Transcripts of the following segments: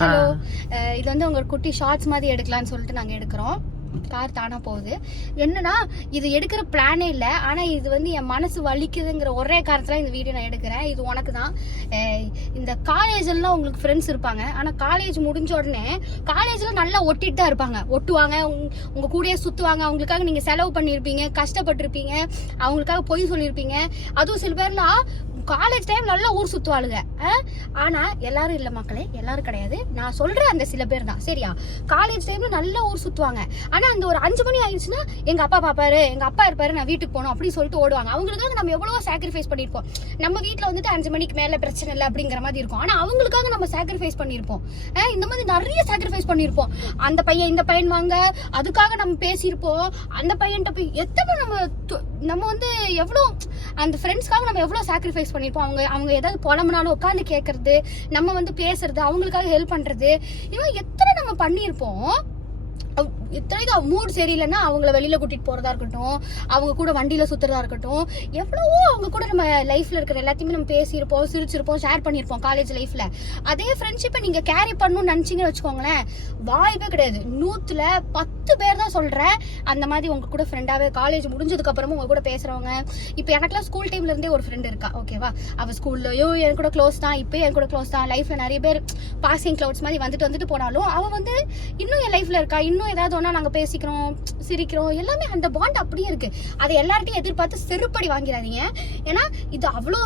Hello, இது வந்து உங்க குட்டி ஷார்ட்ஸ் மாதிரி எடுக்கலாம்னு சொல்லிட்டு நாங்க எடுக்கிறோம். கார் தானா போகுது. என்னன்னா இது எடுக்கிற பிளானே இல்லை, ஆனா இது வந்து என் மனசு வலிக்குதுங்கிற ஒரே காரணத்துல இந்த வீடியோ நான் எடுக்கிறேன். இது உனக்கு தான். இந்த காலேஜ்லாம் உங்களுக்கு ஃப்ரெண்ட்ஸ் இருப்பாங்க, ஆனா காலேஜ் முடிஞ்ச உடனே காலேஜ்ல நல்லா ஒட்டிட்டு தான் இருப்பாங்க, ஒட்டுவாங்க, உங்க கூடயே சுத்துவாங்க, அவங்களுக்காக நீங்க செலவு பண்ணிருப்பீங்க, கஷ்டப்பட்டிருப்பீங்க, அவங்களுக்காக பொய் சொல்லியிருப்பீங்க. அதுவும் சில பேர்லாம் காலேஜ் டைம் நல்லா ஊர் சுத்துவாளுங்க. ஆனா எல்லாரும் இல்ல மக்களே, எல்லாரும் கிடையாது. நான் சொல்றேன் அந்த சில பேர் தான், சரியா? காலேஜ் டைம்ல நல்லா ஊர் சுத்துவாங்க. ஆனா அந்த ஒரு 5 மணி ஆயிடுச்சுன்னா எங்க அப்பா பாப்பாரு, எங்க அப்பா இருப்பாரு, நான் வீட்டுக்கு போகணும் அப்படின்னு சொல்லிட்டு ஓடுவாங்க. அவங்களுக்காக நம்ம எவ்வளவோ சாக்ரிஃபைஸ் பண்ணிருப்போம். நம்ம வீட்டுல வந்துட்டு 5 மணிக்கு மேல பிரச்சனை இல்லை அப்படிங்கிற மாதிரி இருக்கும். ஆனா அவங்களுக்காக நம்ம சாக்ரிஃபைஸ் பண்ணிருப்போம். இந்த மாதிரி நிறைய சாக்ரிஃபைஸ் பண்ணிருப்போம். அந்த பையன் இந்த பையன் வாங்க, அதுக்காக நம்ம பேசியிருப்போம். அந்த பையன்கிட்ட போய் எத்தனை நம்ம வந்து எவ்வளோ அந்த ஃப்ரெண்ட்ஸ்க்காக நம்ம எவ்வளோ சாக்ரிஃபைஸ் பண்ணிருப்போம். அவங்க ஏதாவது புலம்புனாலும் உட்காந்து கேட்கறது, நம்ம வந்து பேசுறது, அவங்களுக்காக ஹெல்ப் பண்றது, இன்னும் எத்தனை நம்ம பண்ணியிருப்போம். இத்தனைக்கும் மூட் சரியில்லைன்னா அவங்கள வெளியில கூட்டிட்டு போறதா இருக்கட்டும், அவங்க கூட வண்டியில சுத்துறதா இருக்கட்டும், எவ்வளவோ அவங்க கூட நம்ம லைஃப்ல இருக்கிற எல்லாத்தையுமே நம்ம பேசியிருப்போம், சிரிச்சிருப்போம், ஷேர் பண்ணிருப்போம் காலேஜ் லைஃப்ல. அதே ஃப்ரெண்ட்ஷிப்பை நீங்க கேரி பண்ணணும்னு நினைச்சீங்கன்னு வச்சுக்கோங்களேன், வாய்ப்பே கிடையாது. 100ல 10 பேர் தான் சொல்றேன் அந்த மாதிரி உங்க கூட ஃப்ரெண்டாவே காலேஜ் முடிஞ்சதுக்கு அப்புறமும் உங்க கூட பேசுறவங்க. இப்ப எனக்குலாம் ஸ்கூல் டைம்ல இருந்தே ஒரு ஃப்ரெண்ட் இருக்கா, ஓகேவா? அவ ஸ்கூல்லயும் என் கூட க்ளோஸ் தான், இப்பயும் என் கூட க்ளோஸ் தான். லைஃப்ல நிறைய பேர் பாசிங் கிளவுட்ஸ் மாதிரி வந்துட்டு போனாலும் அவ வந்து இன்னும் என் லைஃப்ல இருக்கா. இன்னும் ஏதாவது ஒன்னா நாங்க பேசிக்கிறோம், சிரிக்கிறோம், எல்லாமே அந்த பாண்ட் அப்படியே இருக்கு. அதை எல்லார்ட்டையும் எதிர்பார்த்து செருப்படி வாங்கிறாதீங்க. ஏன்னா இது அவ்வளோ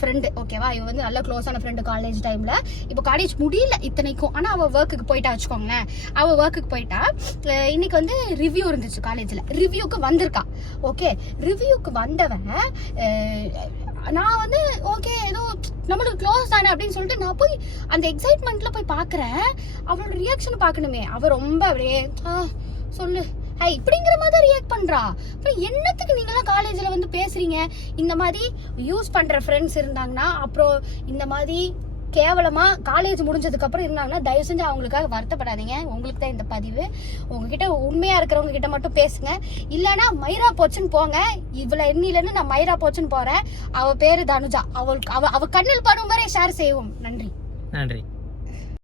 ஃப்ரெண்டு, ஓகேவா? இவ வந்து நல்ல க்ளோஸான ஃப்ரெண்டு காலேஜ் டைம்ல. இப்போ காலேஜ் முடியல இத்தனைக்கும், ஆனா அவ ஒர்க்குக்கு போயிட்டா வச்சுக்கோங்களேன். அவ ஒர்க்குக்கு போயிட்டா. இன்னைக்கு வந்து ரிவ்யூ இருந்துச்சு காலேஜ்ல, ரிவ்யூக்கு வந்திருக்கா. ஓகே, ரிவ்யூக்கு வந்தவன் நான் வந்து ஓகே ஏதோ நம்மளுக்கு க்ளோஸ் தானே அப்படின்னு சொல்லிட்டு நான் போய் அந்த எக்ஸைட்மெண்ட்ல போய் பாக்குறேன். அவளோட ரியாக்ஷன் பாக்கணுமே. அவ ரொம்ப அப்படியே சொல்லு இப்படிங்கிற மாதிரி ரியாக்ட் பண்றா. அப்புறம் என்னத்துக்கு நீங்களாம் காலேஜ்ல வந்து பேசுறீங்க? இந்த மாதிரி யூஸ் பண்ற ஃப்ரெண்ட்ஸ் இருந்தாங்கன்னா, அப்புறம் இந்த மாதிரி கேவலமா காலேஜ் முடிஞ்சதுக்கு அப்புறம் இருந்தாங்கன்னா தயவு செஞ்சு அவங்களுக்காக வருத்தப்படாதீங்க. உங்களுக்கு தான் இந்த பதிவு. உங்ககிட்ட உண்மையா இருக்கிறவங்க கிட்ட மட்டும் பேசுங்க. இல்லைன்னா மைரா போச்சுன்னு போங்க. இவ்வளவு எண்ணிலன்னு நான் மைரா போச்சுன்னு போறேன். அவ பேரு தனுஜா. அவ கண்ணில் படும் வரை ஷேர் செய்வோம். நன்றி.